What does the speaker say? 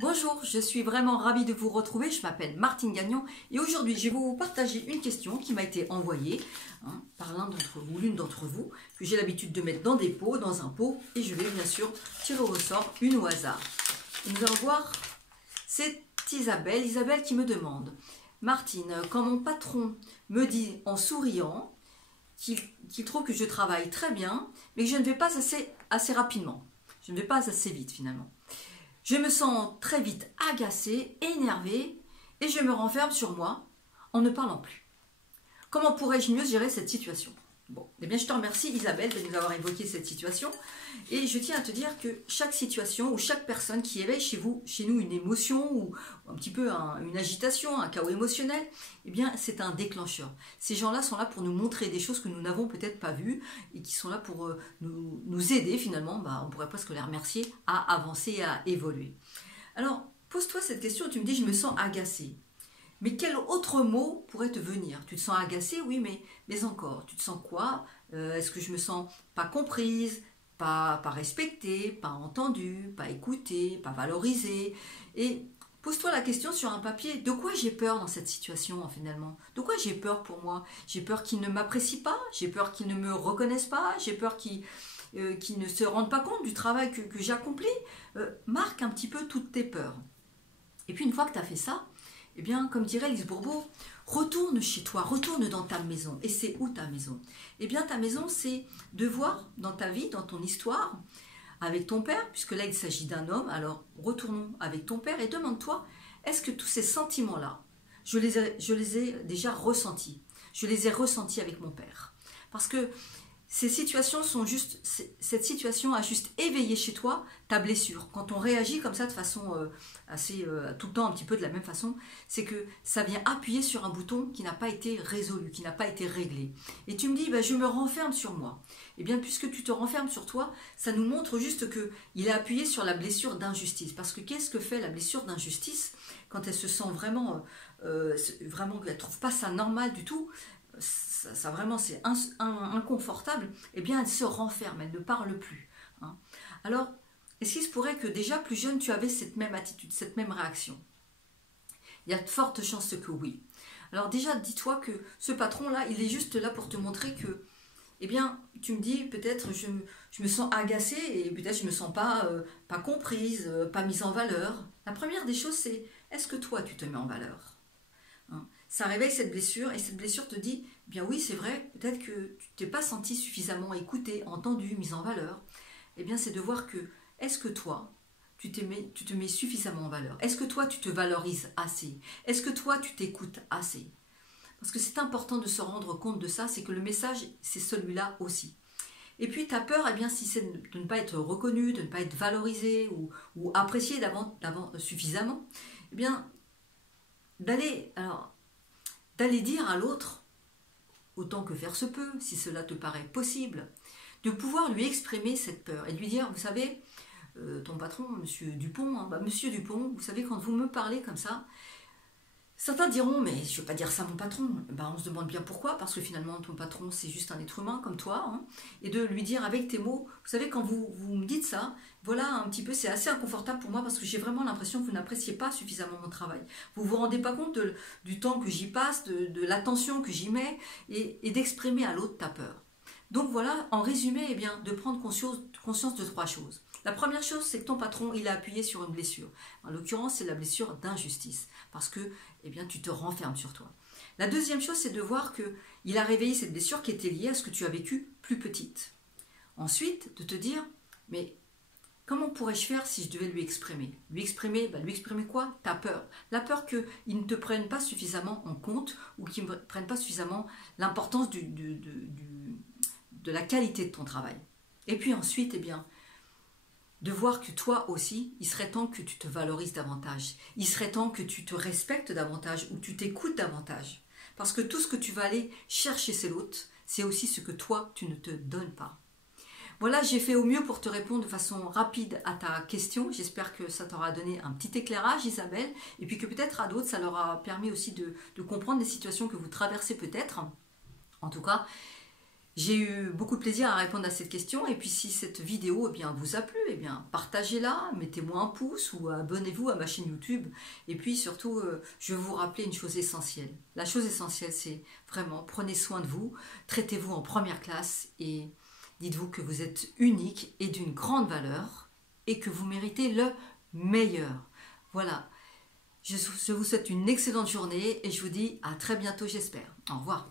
Bonjour, je suis vraiment ravie de vous retrouver. Je m'appelle Martine Gagnon et aujourd'hui je vais vous partager une question qui m'a été envoyée par l'un d'entre vous, l'une d'entre vous, que j'ai l'habitude de mettre dans des pots, dans un pot, et je vais bien sûr tirer au sort une au hasard. Et nous allons voir, c'est Isabelle qui me demande: Martine, quand mon patron me dit en souriant qu'il trouve que je travaille très bien, mais que je ne vais pas assez rapidement, je ne vais pas assez vite finalement. Je me sens très vite agacée, énervée, et je me renferme sur moi en ne parlant plus. Comment pourrais-je mieux gérer cette situation? Bon, eh bien je te remercie Isabelle de nous avoir évoqué cette situation, et je tiens à te dire que chaque situation ou chaque personne qui éveille chez nous une émotion ou un petit peu une agitation, un chaos émotionnel, eh bien c'est un déclencheur. Ces gens-là sont là pour nous montrer des choses que nous n'avons peut-être pas vues et qui sont là pour nous aider finalement, on pourrait presque les remercier, à avancer et à évoluer. Alors pose-toi cette question, tu me dis je me sens agacée. Mais quel autre mot pourrait te venir? Tu te sens agacée? Oui, mais encore, tu te sens quoi? Est-ce que je me sens pas comprise, pas respectée, pas entendue, pas écoutée, pas valorisée? Et pose-toi la question sur un papier, de quoi j'ai peur dans cette situation finalement? De quoi j'ai peur pour moi? J'ai peur qu'ils ne m'apprécient pas, j'ai peur qu'ils ne me reconnaissent pas, j'ai peur qu'ils ne se rendent pas compte du travail que j'accomplis. Marque un petit peu toutes tes peurs. Et puis une fois que tu as fait ça, eh bien, comme dirait Lise Bourbeau, retourne chez toi, retourne dans ta maison. Et c'est où ta maison? Eh bien, ta maison, c'est de voir dans ta vie, dans ton histoire, avec ton père, puisque là, il s'agit d'un homme. Alors, retournons avec ton père et demande-toi, est-ce que tous ces sentiments-là, je les ai déjà ressentis? Je les ai ressentis avec mon père. Parce que cette situation a juste éveillé chez toi ta blessure. Quand on réagit comme ça de façon tout le temps un petit peu de la même façon, c'est que ça vient appuyer sur un bouton qui n'a pas été résolu, qui n'a pas été réglé. Et tu me dis, je me renferme sur moi. Eh bien, puisque tu te renfermes sur toi, ça nous montre juste qu'il a appuyé sur la blessure d'injustice. Parce que qu'est-ce que fait la blessure d'injustice quand elle se sent vraiment qu'elle ne trouve pas ça normal du tout? Ça vraiment c'est inconfortable, eh bien elle se renferme, elle ne parle plus. Alors, est-ce qu'il se pourrait que déjà plus jeune tu avais cette même attitude, cette même réaction? Il y a de fortes chances que oui. Alors déjà, dis-toi que ce patron-là, il est juste là pour te montrer que, eh bien, tu me dis peut-être je me sens agacée et peut-être je me sens pas comprise, pas mise en valeur. La première des choses, c'est est-ce que toi tu te mets en valeur? Ça réveille cette blessure et cette blessure te dit, bien oui c'est vrai, peut-être que tu t'es pas senti suffisamment écoutée, entendue, mise en valeur. Eh bien c'est de voir que, est-ce que toi, tu te mets suffisamment en valeur? Est-ce que toi tu te valorises assez? Est-ce que toi tu t'écoutes assez? Parce que c'est important de se rendre compte de ça, c'est que le message c'est celui-là aussi. Et puis ta peur, eh bien, si c'est de ne pas être reconnue, de ne pas être valorisée ou appréciée suffisamment, eh bien d'aller dire à l'autre, autant que faire se peut, si cela te paraît possible, de pouvoir lui exprimer cette peur et de lui dire, vous savez, ton patron, monsieur Dupont, monsieur Dupont, vous savez, quand vous me parlez comme ça, certains diront, mais je ne veux pas dire ça à mon patron. On se demande bien pourquoi, parce que finalement, ton patron, c'est juste un être humain comme toi. Et de lui dire avec tes mots, vous savez, quand vous me dites ça, voilà un petit peu, c'est assez inconfortable pour moi, parce que j'ai vraiment l'impression que vous n'appréciez pas suffisamment mon travail. Vous ne vous rendez pas compte du temps que j'y passe, de l'attention que j'y mets, et d'exprimer à l'autre ta peur. Donc voilà, en résumé, eh bien, de prendre conscience de trois choses. La première chose, c'est que ton patron, il a appuyé sur une blessure. En l'occurrence, c'est la blessure d'injustice, parce que eh bien, tu te renfermes sur toi. La deuxième chose, c'est de voir qu'il a réveillé cette blessure qui était liée à ce que tu as vécu plus petite. Ensuite, de te dire, mais comment pourrais-je faire si je devais lui exprimer? Lui exprimer quoi? Ta peur. La peur qu'ils ne te prennent pas suffisamment en compte ou qu'ils ne prennent pas suffisamment l'importance de la qualité de ton travail. Et puis ensuite, eh bien, de voir que toi aussi, il serait temps que tu te valorises davantage. Il serait temps que tu te respectes davantage ou tu t'écoutes davantage. Parce que tout ce que tu vas aller chercher chez l'autre, c'est aussi ce que toi, tu ne te donnes pas. Voilà, j'ai fait au mieux pour te répondre de façon rapide à ta question. J'espère que ça t'aura donné un petit éclairage, Isabelle. Et puis que peut-être à d'autres, ça leur a permis aussi de comprendre les situations que vous traversez peut-être. En tout cas, J'ai eu beaucoup de plaisir à répondre à cette question et puis si cette vidéo eh bien, vous a plu, eh bien, partagez-la, mettez-moi un pouce ou abonnez-vous à ma chaîne YouTube. Et puis surtout, je vais vous rappeler une chose essentielle. La chose essentielle, c'est vraiment prenez soin de vous, traitez-vous en première classe et dites-vous que vous êtes unique et d'une grande valeur et que vous méritez le meilleur. Voilà, je vous souhaite une excellente journée et je vous dis à très bientôt j'espère. Au revoir.